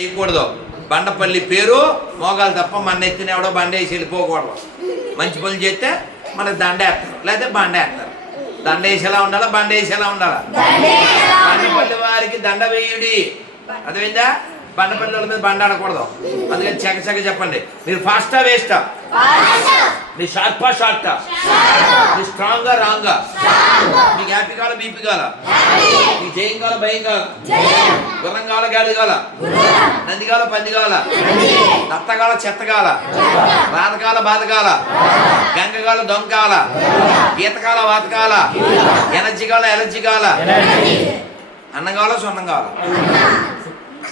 వేయకూడదు బండపల్లి పేరు మోగాలు తప్ప మన ఎత్తిన ఎవడో బండ వేసి వెళ్ళిపోకూడదు. మంచి పనులు చేస్తే మనకు దండ వేస్తారు. లేదా బండ వేస్తారు. దండ వేసేలా ఉండాలా? బండ వేసేలా ఉండాలా? బండపల్లి వారికి దండ వేయుడి. అర్థమైందా? బండపల్లి వాళ్ళ మీద బండ ఆడకూడదు. అందుకని చక చక చెప్పండి. మీరు ఫాస్టా వేస్టా? మీ షార్పా షార్టా? మీ స్ట్రాంగా రాంగా? మీకు హ్యాపీ కావాలా బీపీ కావాలా? మీకు జయం కావాలా భయం కావాలా? గుర్రం కావాలా గాడి కావాలా? నంది కావాలా పంది కావాలా? దత్త కావాలా చెత్త కావాలా? రాత కావాలా బాధ కావాలా? గంగ కావాలా దొంగ కావాలా? గీత కావాలా వాత కావాలా? ఎనర్జీ కావాలా ఎలర్జీ కావాలా? అన్నం కావాలా సొన్నం కావాలా?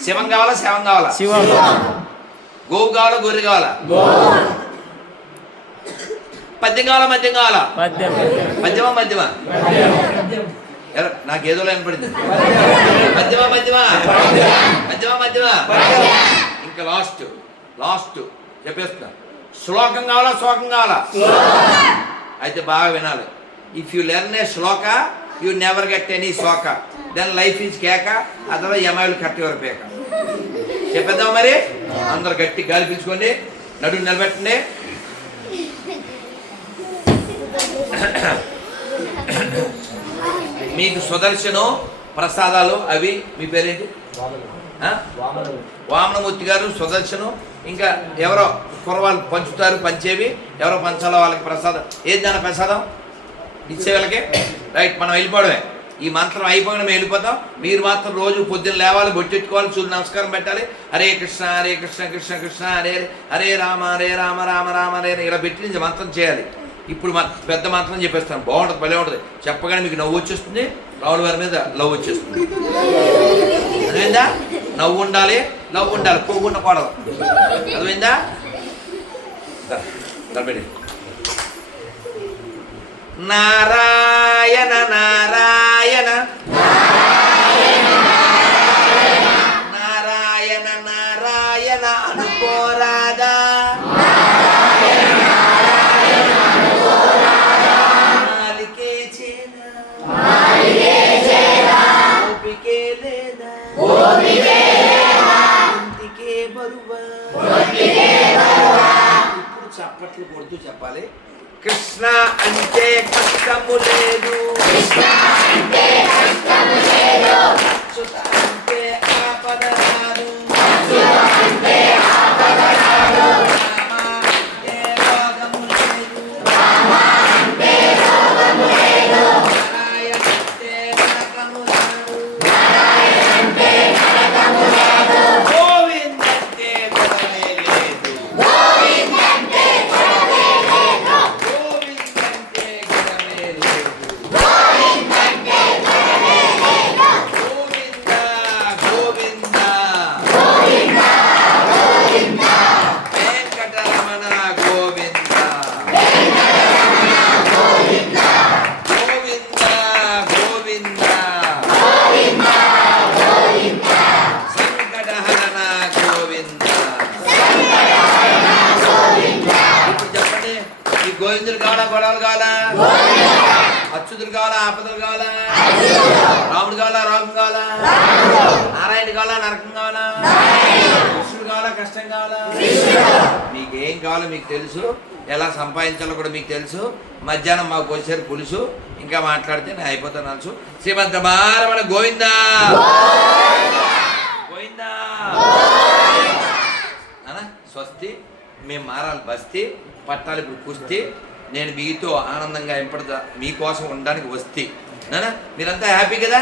శివం కావాలా శవం కావాలా? శివం. గోవు కావాలా గొర్రె కావాలా? పద్యం కావాలా మద్యం కావాలా? మధ్యమా మధ్యమా ఎలా నాకు ఏదో లైన్ పడింది. మధ్యమా మధ్యమా మధ్యమా మధ్యమా ఇంకా లాస్ట్ లాస్ట్ చెప్పేస్తున్నా. శ్లోకం కావాలా శ్లోకం కావాలా? అయితే బాగా వినాలి. If you learn a shloka you never get any soka then life is keka అథవా ఎమాయిలు కట్టి వరకు పేక? చెప్పేద్దాం మరి? అందరు గట్టి గాలి పీల్చుకోండి. నడుము నిలబెట్టండి. మీకు సుదర్శనం ప్రసాదాలు అవి మీ పేరేంటి? వామనమూర్తి గారు సుదర్శనం ఇంకా ఎవరో కుర్రవాళ్ళు పంచుతారు పంచేవి ఎవరో పంచాలో వాళ్ళకి ప్రసాదం. ఏది దాని ప్రసాదం? ఇచ్చే వాళ్ళకి రైట్ మనం వెళ్ళిపోవడమే. ఈ మంత్రం అయిపోయిన మేము వెళ్ళిపోతాం. మీరు మాత్రం రోజు పొద్దున్న లేవాలి బొట్టెట్టుకోవాలి సూర్య నమస్కారం పెట్టాలి. హరే కృష్ణ హరే కృష్ణ కృష్ణ కృష్ణ హరే హరే, రామ హరే రామ రామ రామ హరే ఇలా పెట్టి మంత్రం చేయాలి. ఇప్పుడు పెద్ద మంత్రం చెప్పేస్తాను. బాగుంటుంది భలే ఉంటుంది. చెప్పగానే మీకు నవ్వు వచ్చేస్తుంది. రావుల వారి మీద లవ్ వచ్చేస్తుంది. అదేందా నవ్వు ఉండాలి లవ్ ఉండాలి. కొవ్వు ఉండకూడదు అదేందా దా, నారాయణ నారాయణ. నారాయణ నారాయణ అనుకోరాదా లేదా. బరువా. ఇప్పుడు చప్పట్లు కొడుతూ చెప్పాలి. కృష్ణ అంటే కష్టము లేదు అచ్యుత అంటే ఆపద కావాలా గొడవలు కావాలా అచ్యుతులు కావాలా ఆపదలు కావాలా రాముడు కావాలా రాము కావాలా నారాయణ కావాలా నరకం కావాలా కృష్ణుడు కావాలా కష్టం కావాలా మీకేం కావాలో మీకు తెలుసు. ఎలా సంపాదించాలో కూడా మీకు తెలుసు. మధ్యాహ్నం మాకు వచ్చారు పులుసు. ఇంకా మాట్లాడితే నేను అయిపోతాను అనసు శ్రీమంత మారమణ గోవిందా. గోవిందా. అనా స్వస్తి. మేము మారాలి బస్తీ. పట్టాలి ఇప్పుడు కుస్తీ నేను మీతో ఆనందంగా ఎంపడతా మీకోసం ఉండడానికి వస్తే. నానా మీరంతా హ్యాపీ కదా?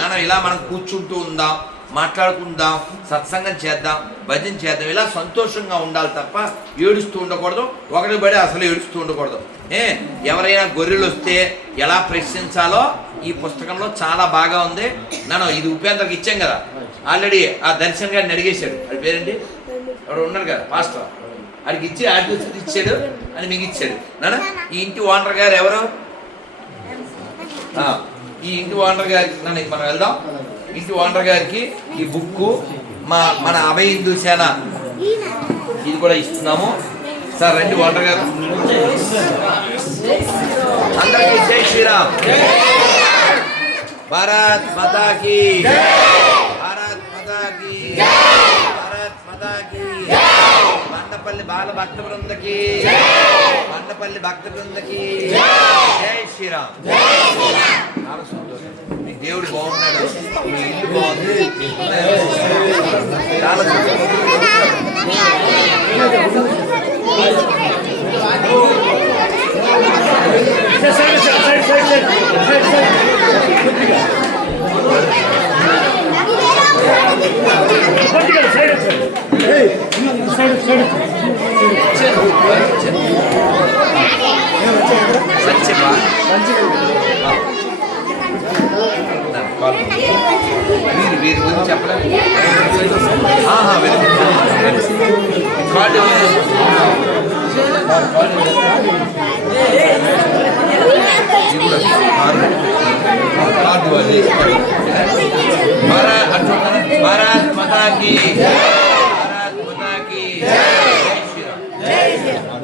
నానా ఇలా మనం కూర్చుంటూ ఉందాం మాట్లాడుకుందాం సత్సంగం చేద్దాం భజన చేద్దాం ఇలా సంతోషంగా ఉండాలి తప్ప ఏడుస్తూ ఉండకూడదు. ఒకటి పడి అసలు ఏడుస్తూ ఉండకూడదు. ఏ ఎవరైనా గొర్రెలు వస్తే ఎలా ప్రశ్నించాలో ఈ పుస్తకంలో చాలా బాగా ఉంది. నన్ను ఇది ఉపేంద్రకి ఇచ్చాం కదా. ఆల్రెడీ ఆ దర్శన్ గారిని అడిగేశాడు. అది పేరేంటి? ఎవరు ఉన్నారు కదా పాస్టర్. ఆడికి ఇచ్చి ఆడికి ఇచ్చాడు అని మీకు ఇచ్చాడు. నాన్న ఈ ఇంటి ఓనర్ గారు ఎవరు? ఈ ఇంటి ఓనర్ గారికి నన్ను మనం వెళ్దాం. ఇంటి ఓనర్ గారికి ఈ బుక్ మా మన అభయ హిందూ సేన. ఇది కూడా ఇస్తున్నాము. సార్ రండి ఓనర్ గారు. అందరికీ జై శ్రీరామ్. భారత్ మాతాకి. భారత్ మాతాకి మాతాకి. మండపల్లి బాల భక్త బృందకి మండపల్లి భక్త బృందకి జై శ్రీరామ్. చాలా సంతోషం. మీ దేవుడు బాగున్నాడు. మీ ఇల్లు బాగుంది. చాలా సంతోషం సంచిపా చెప్పలేదు ఆహా, వెరీ గుడ్. కార్డు ఇది కూడా కార్డు. కార్డు అది. భారత్ అటు చూడరా? భారత్ మాతాకి భారత్ మాతాకి జై శ్రీరామ్